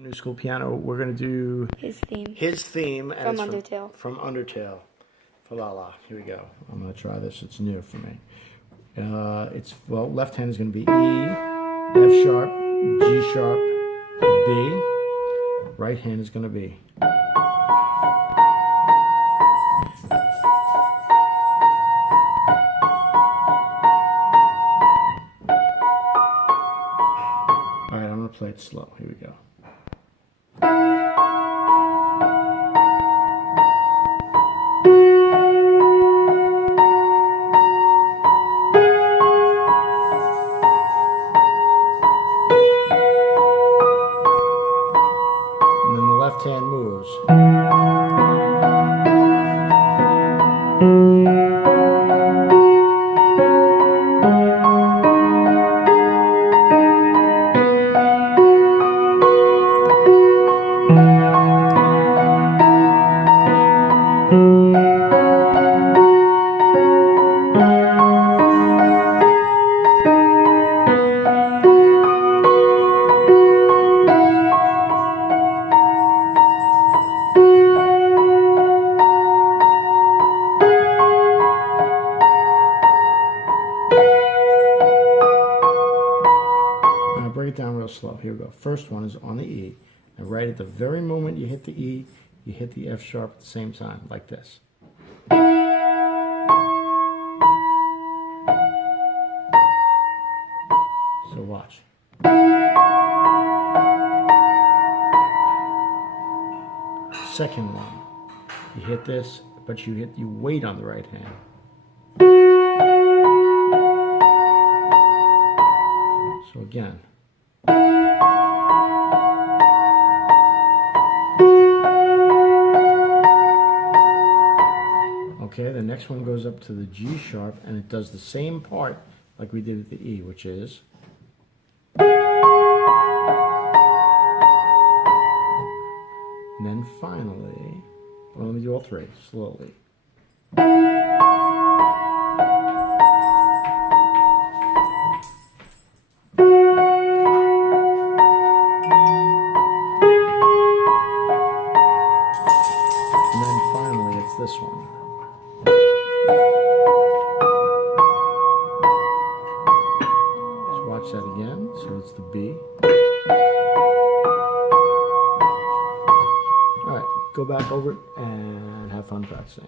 New School Piano, we're going to do His theme. his theme From Undertale. From Undertale. Falala. Here we go. I'm going to try this. It's new for me. Well, left hand is going to be E, F sharp, G sharp, B. Right hand is going to be. All right, I'm going to play it slow. Here we go. And then the left hand moves. Break it down real slow. Here we go. First one is on the E. And right at the very moment you hit the E, you hit the F sharp at the same time, like this. So watch. Second one, you hit this, but you wait on the right hand. So again. Okay, the next one goes up to the G sharp, and it does the same part like we did at the E, which is. And then finally, well, let me do all three, slowly. And then finally, it's this one. Watch that again. So it's the B. All right, go back over it and have fun practicing.